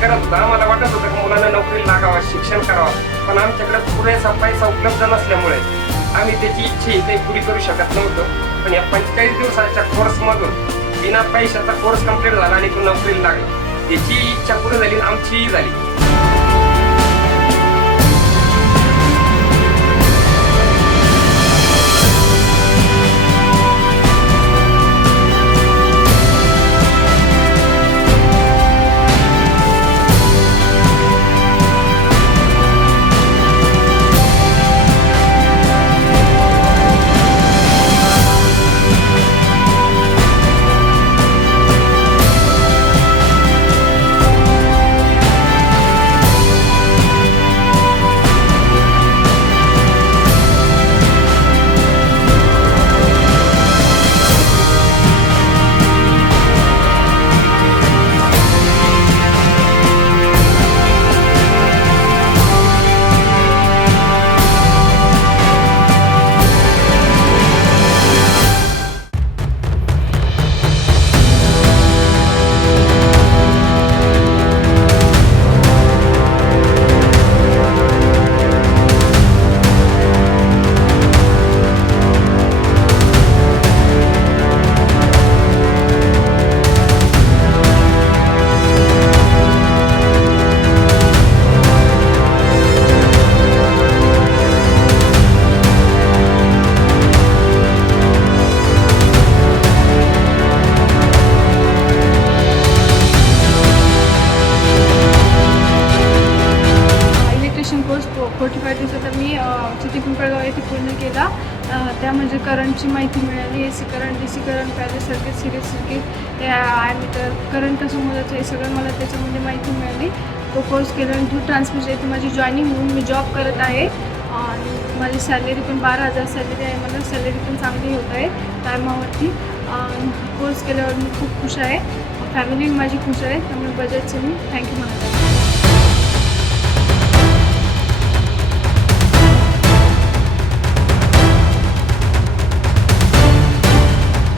करत होतो. आम्हाला वाटत होतं की मुलांना नोकरी लागावा, शिक्षण करावं, पण आमच्याकडे पुरेसा पैसा उपलब्ध नसल्यामुळे आम्ही त्याची इच्छा काही पुरी करू शकत नव्हतो. पण या 45 दिवसाच्या कोर्समधून बिना पैशाचा कोर्स कंप्लीट झाला आणि तो नोकरीला लागला. त्याची इच्छा पुरी झाली आणि आमचीही झाली. कोर्स 45 दिवसाचा मी चिती पिंपळगाव येथे पूर्ण केला. त्या म्हणजे करंटची माहिती मिळाली, AC current, DC current, parallel circuit, series circuit, ammeter, current कसं मोजायचं हे सगळं मला त्याच्यामध्ये माहिती मिळाली. तो कोर्स केल्यानंतर ट्रान्समिशन येथे माझी जॉईनिंग होऊन मी जॉब करत आहे आणि माझी सॅलरी पण 12,000 सॅलरी आहे. मला सॅलरी पण चांगली होत आहे टायमावरती. कोर्स केल्यावर मी खूप खुश आहे, फॅमिली माझी खुश आहे. त्यामुळे बजाजचे मी थँक्यू म्हणत आहे.